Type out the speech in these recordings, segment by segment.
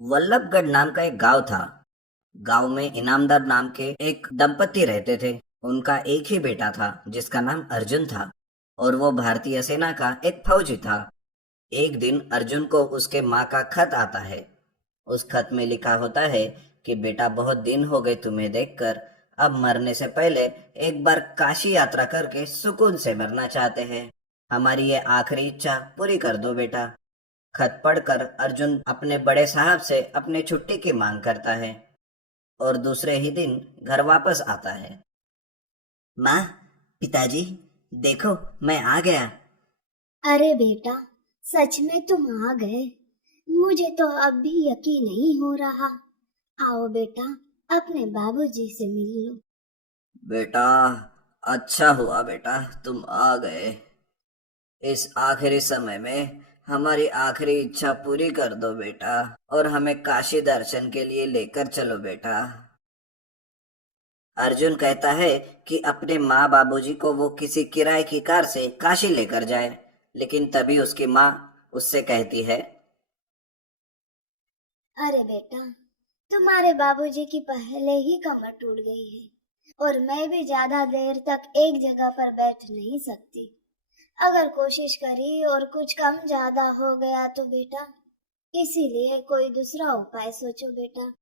वल्लभगढ़ नाम का एक गांव था। गांव में इनामदार नाम के एक दंपति रहते थे। उनका एक ही बेटा था जिसका नाम अर्जुन था और वो भारतीय सेना का एक फौजी था। एक दिन अर्जुन को उसके माँ का खत आता है। उस खत में लिखा होता है कि बेटा, बहुत दिन हो गए तुम्हें देखकर। अब मरने से पहले एक बार काशी यात्रा करके सुकून से मरना चाहते हैं। हमारी ये आखिरी इच्छा पूरी कर दो बेटा। खत पढ़कर अर्जुन अपने बड़े साहब से अपने छुट्टी की मांग करता है और दूसरे ही दिन घर वापस आता है। माँ, पिताजी, देखो मैं आ गया। अरे बेटा, सच में तुम आ गए। मुझे तो अब भी यकीन नहीं हो रहा। आओ बेटा, अपने बाबूजी से मिल लो। बेटा, अच्छा हुआ बेटा तुम आ गए। इस आखिरी समय में हमारी आखिरी इच्छा पूरी कर दो बेटा और हमें काशी दर्शन के लिए लेकर चलो बेटा। अर्जुन कहता है कि अपने माँ बाबूजी को वो किसी किराए की कार से काशी लेकर जाए, लेकिन तभी उसकी माँ उससे कहती है, अरे बेटा, तुम्हारे बाबूजी की पहले ही कमर टूट गई है और मैं भी ज्यादा देर तक एक जगह पर बैठ नहीं सकती। अगर कोशिश करी और कुछ कम ज्यादा हो गया तो बेटा, इसीलिए कोई दूसरा उपाय सोचो बेटा।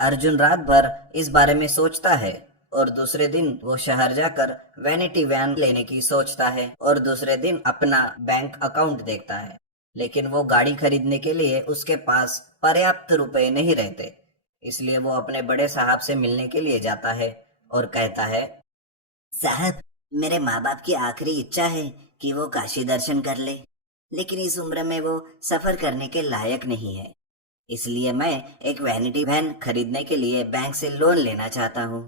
अर्जुन रात भर इस बारे में सोचता है और दूसरे दिन वो शहर जाकर वैनिटी वैन लेने की सोचता है और दूसरे दिन अपना बैंक अकाउंट देखता है। लेकिन वो गाड़ी खरीदने के लिए उसके पास पर्याप्त रुपए नहीं रहते। इसलिए वो अपने बड़े साहब से मिलने के लिए जाता है और कहता है, साहब, मेरे माँ बाप की आखिरी इच्छा है कि वो काशी दर्शन कर ले, लेकिन इस उम्र में वो सफर करने के लायक नहीं है। इसलिए मैं एक वैनिटी वैन खरीदने के लिए बैंक से लोन लेना चाहता हूँ।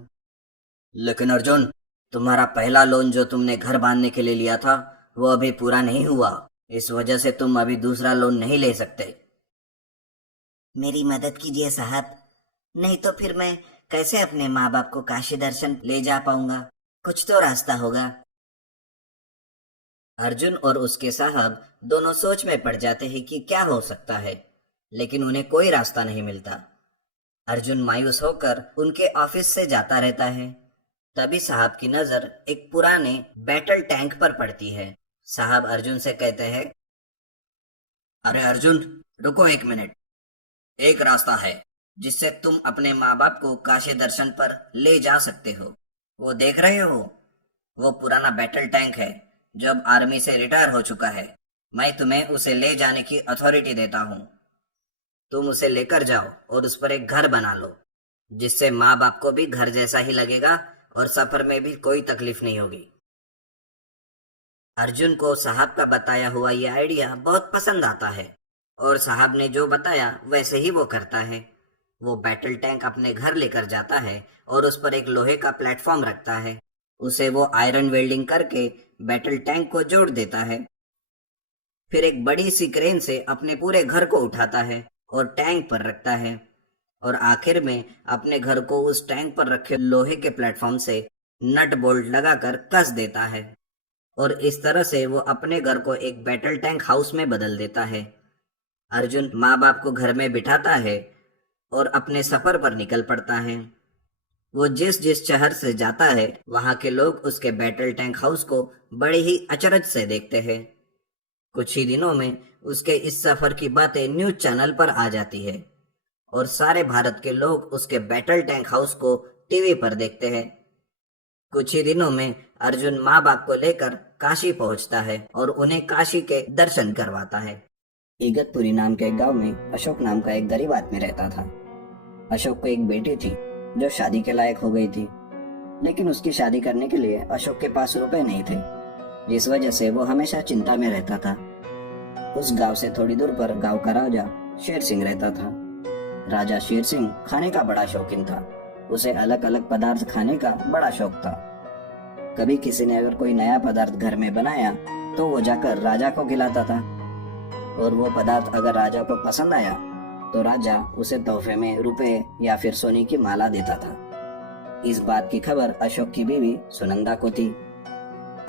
लेकिन अर्जुन, तुम्हारा पहला लोन जो तुमने घर बांधने के लिए लिया था वो अभी पूरा नहीं हुआ। इस वजह से तुम अभी दूसरा लोन नहीं ले सकते। मेरी मदद कीजिए साहब, नहीं तो फिर मैं कैसे अपने माँ बाप को काशी दर्शन ले जा पाऊंगा। कुछ तो रास्ता होगा। अर्जुन और उसके साहब दोनों सोच में पड़ जाते हैं कि क्या हो सकता है, लेकिन उन्हें कोई रास्ता नहीं मिलता। अर्जुन मायूस होकर उनके ऑफिस से जाता रहता है। तभी साहब की नजर एक पुराने बैटल टैंक पर पड़ती है। साहब अर्जुन से कहते हैं, अरे अर्जुन, रुको एक मिनट। एक रास्ता है जिससे तुम अपने माँ बाप को काशी दर्शन पर ले जा सकते हो। वो देख रहे हो, वो पुराना बैटल टैंक है जो अब आर्मी से रिटायर हो चुका है। मैं तुम्हें उसे ले जाने की अथॉरिटी देता हूँ। तुम उसे लेकर जाओ और उस पर एक घर बना लो, जिससे माँ बाप को भी घर जैसा ही लगेगा और सफर में भी कोई तकलीफ नहीं होगी। अर्जुन को साहब का बताया हुआ ये आइडिया बहुत पसंद आता है और साहब ने जो बताया वैसे ही वो करता है। वो बैटल टैंक अपने घर लेकर जाता है और उस पर एक लोहे का प्लेटफॉर्म रखता है। उसे वो आयरन वेल्डिंग करके बैटल टैंक को जोड़ देता है। फिर एक बड़ी सी क्रेन से अपने पूरे घर को उठाता है और टैंक पर रखता है और आखिर में अपने घर को उस टैंक पर रखे लोहे के प्लेटफॉर्म से नट बोल्ट लगाकर कस देता है और इस तरह से वो अपने घर को एक बैटल टैंक हाउस में बदल देता है। अर्जुन माँ बाप को घर में बिठाता है और अपने सफर पर निकल पड़ता है। वो जिस जिस शहर से जाता है वहां के लोग उसके बैटल टैंक हाउस को बड़े ही अचरज से देखते हैं। कुछ ही दिनों में उसके इस सफर की बातें न्यूज चैनल पर आ जाती है और सारे भारत के लोग उसके बैटल टैंक हाउस को टीवी पर देखते हैं। कुछ ही दिनों में अर्जुन माँ बाप को लेकर काशी पहुंचता है और उन्हें काशी के दर्शन करवाता है। इगतपुरी नाम के गांव में अशोक नाम का एक गरीब आदमी रहता था। अशोक को एक बेटी थी जो शादी के लायक हो गई थी, लेकिन उसकी शादी करने के लिए अशोक के पास रुपए नहीं थे, जिस वजह से वो हमेशा चिंता में रहता था। उस गांव से थोड़ी दूर पर गांव का राजा शेर सिंह रहता था। राजा शेर सिंह खाने का बड़ा शौकीन था। उसे अलग अलग पदार्थ खाने का बड़ा शौक था। कभी किसी ने अगर कोई नया पदार्थ घर में बनाया तो वो जाकर राजा को खिलाता था और वो पदार्थ अगर राजा को पसंद आया तो राजा उसे तोहफे में रुपए या फिर सोने की माला देता था। इस बात की खबर अशोक की बीवी सुनंदा को थी।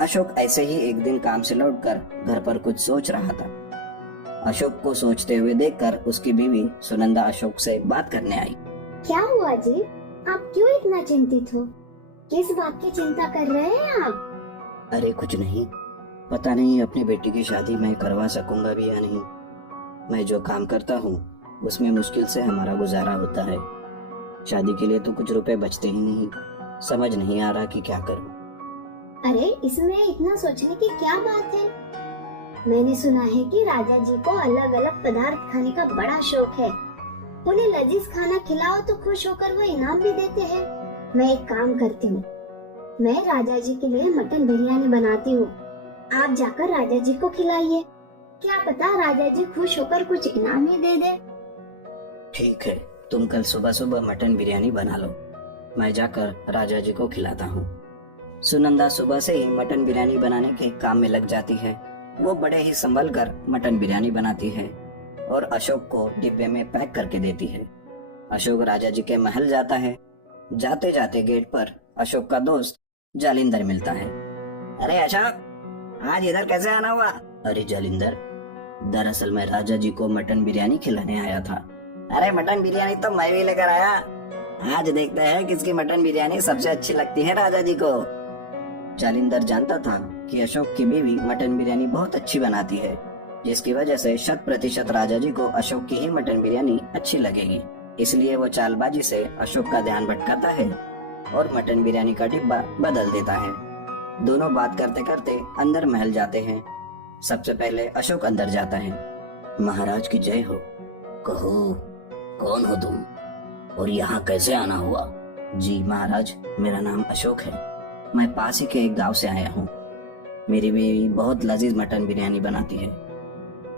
अशोक ऐसे ही एक दिन काम से लौटकर घर पर कुछ सोच रहा था। अशोक को सोचते हुए देखकर उसकी बीवी सुनंदा अशोक से बात करने आई। क्या हुआ जी? आप क्यों इतना चिंतित हो? किस बात की चिंता कर रहे हैं आप? अरे कुछ नहीं, पता नहीं अपनी बेटी की शादी मैं करवा सकूंगा भी या नहीं। मैं जो काम करता हूँ उसमें मुश्किल से हमारा गुजारा होता है। शादी के लिए तो कुछ रुपए बचते ही नहीं। समझ नहीं आ रहा कि क्या करूँ। अरे इसमें इतना सोचने की क्या बात है? मैंने सुना है कि राजा जी को अलग अलग पदार्थ खाने का बड़ा शौक है। उन्हें लजीज खाना खिलाओ तो खुश होकर वो इनाम भी देते हैं। मैं एक काम करती हूँ, मैं राजा जी के लिए मटन बिरयानी बनाती हूँ। आप जाकर राजा जी को खिलाइए। क्या पता राजा जी खुश होकर कुछ इनाम ही दे दे। ठीक है, तुम कल सुबह सुबह मटन बिरयानी बना लो, मैं जाकर राजा जी को खिलाता हूँ। सुनंदा सुबह से ही मटन बिरयानी बनाने के काम में लग जाती है। वो बड़े ही संभल कर मटन बिरयानी बनाती है और अशोक को डिब्बे में पैक करके देती है। अशोक राजा जी के महल जाता है। जाते जाते गेट पर अशोक का दोस्त जालिंदर मिलता है। अरे अशोक, आज इधर कैसे आना हुआ? अरे जालिंदर, दरअसल मैं राजा जी को मटन बिरयानी खिलाने आया था। अरे मटन बिरयानी तो मैं भी लेकर आया। आज देखते हैं किसकी मटन बिरयानी सबसे अच्छी लगती है राजा जी को। जालिंदर जानता था कि अशोक की बीवी मटन बिरयानी बहुत अच्छी बनाती है, जिसकी वजह से 100% राजा जी को अशोक की ही मटन बिरयानी अच्छी लगेगी। इसलिए वो चालबाजी से अशोक का ध्यान भटकाता है और मटन बिरयानी का डिब्बा बदल देता है। दोनों बात करते करते अंदर महल जाते हैं। सबसे पहले अशोक अंदर जाता है। महाराज की जय हो। कहो, कौन हो तुम और यहाँ कैसे आना हुआ? जी महाराज, मेरा नाम अशोक है। मैं पास ही के एक गांव से आया हूँ। मेरी बीवी बहुत लजीज मटन बिरयानी बनाती है।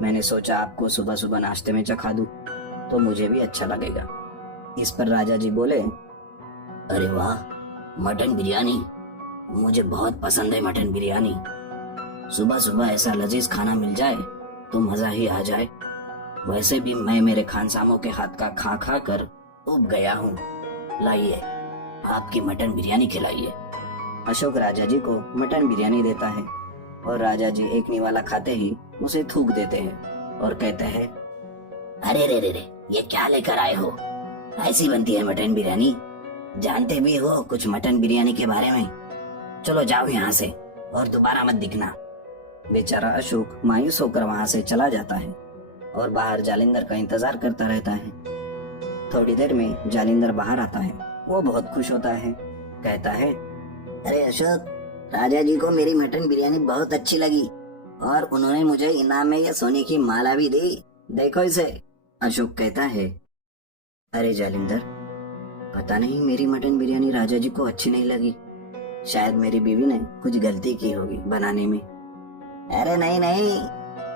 मैंने सोचा आपको सुबह सुबह नाश्ते में चखा दूं, तो मुझे भी अच्छा लगेगा। इस पर राजा जी बोले, अरे वाह, मटन बिरयानी, मुझे बहुत पसंद है मटन बिरयानी। सुबह सुबह ऐसा लजीज खाना मिल जाए तो मजा ही आ जाए। वैसे भी मैं मेरे खानसामों के हाथ का खा खा कर उब गया हूँ। लाइए, आपकी मटन बिरयानी खिलाइए। अशोक राजा जी को मटन बिरयानी देता है और राजा जी एक निवाला खाते ही उसे थूक देते हैं और कहते हैं, अरे रे रे रे, ये क्या लेकर आए हो? ऐसी बनती है मटन बिरयानी? जानते भी हो कुछ मटन बिरयानी के बारे में? चलो जाओ यहाँ से और दोबारा मत दिखना। बेचारा अशोक मायूस होकर वहाँ से चला जाता है और बाहर जालिंदर का इंतजार करता रहता है। थोड़ी देर में जालिंदर बाहर आता है। वो बहुत खुश होता है। कहता है, अरे अशोक, राजा जी को मेरी मटन बिरयानी बहुत अच्छी लगी और उन्होंने मुझे इनाम में ये सोने की माला भी दी। देखो इसे। अशोक कहता है, अरे जालिंदर, पता नहीं मेरी मटन बिरयानी राजा जी को अच्छी नहीं लगी। शायद मेरी बीवी ने कुछ गलती की होगी बनाने में। अरे नहीं नहीं,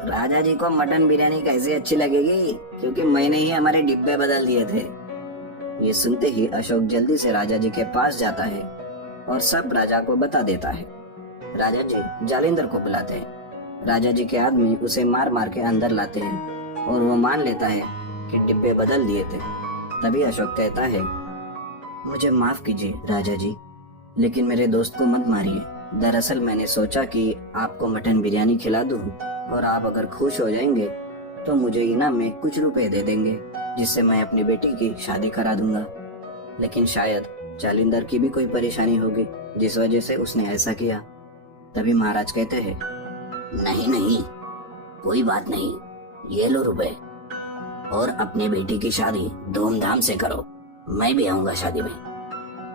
राजा जी को मटन बिरयानी कैसे अच्छी लगेगी, क्योंकि मैंने ही हमारे डिब्बे बदल दिए थे। ये सुनते ही अशोक जल्दी से राजा जी के पास जाता है और सब राजा को बता देता है। राजा जी जालिंदर को बुलाते हैं। राजा जी के आदमी उसे मार मार के अंदर लाते हैं और वो मान लेता है कि डिब्बे बदल दिए थे। तभी अशोक कहता है, मुझे माफ कीजिए राजा जी, लेकिन मेरे दोस्त को मत मारिए। दरअसल मैंने सोचा कि आपको मटन बिरयानी खिला दूं और आप अगर खुश हो जाएंगे तो मुझे इनाम में कुछ रुपए दे देंगे, जिससे मैं अपनी बेटी की शादी करा दूंगा। लेकिन शायद जालिंदर की भी कोई परेशानी होगी जिस वजह से उसने ऐसा किया। तभी महाराज कहते हैं, नहीं नहीं, कोई बात नहीं, ये लो रुपए और अपने बेटी की शादी धूमधाम से करो। मैं भी आऊंगा शादी में।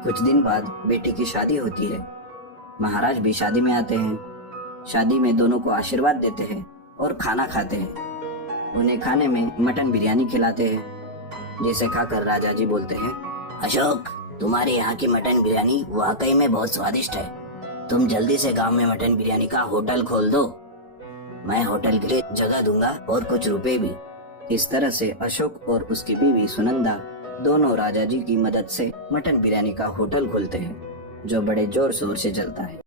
कुछ दिन बाद बेटी की शादी होती है। महाराज भी शादी में आते हैं। शादी में दोनों को आशीर्वाद देते हैं और खाना खाते हैं। उन्हें खाने में मटन बिरयानी खिलाते हैं, जिसे खाकर राजा जी बोलते हैं, अशोक, तुम्हारे यहाँ की मटन बिरयानी वाकई में बहुत स्वादिष्ट है। तुम जल्दी से गांव में मटन बिरयानी का होटल खोल दो। मैं होटल के लिए जगह दूंगा और कुछ रुपए भी। इस तरह से अशोक और उसकी बीवी सुनंदा दोनों राजा जी की मदद से मटन बिरयानी का होटल खोलते हैं, जो बड़े जोर शोर से चलता है।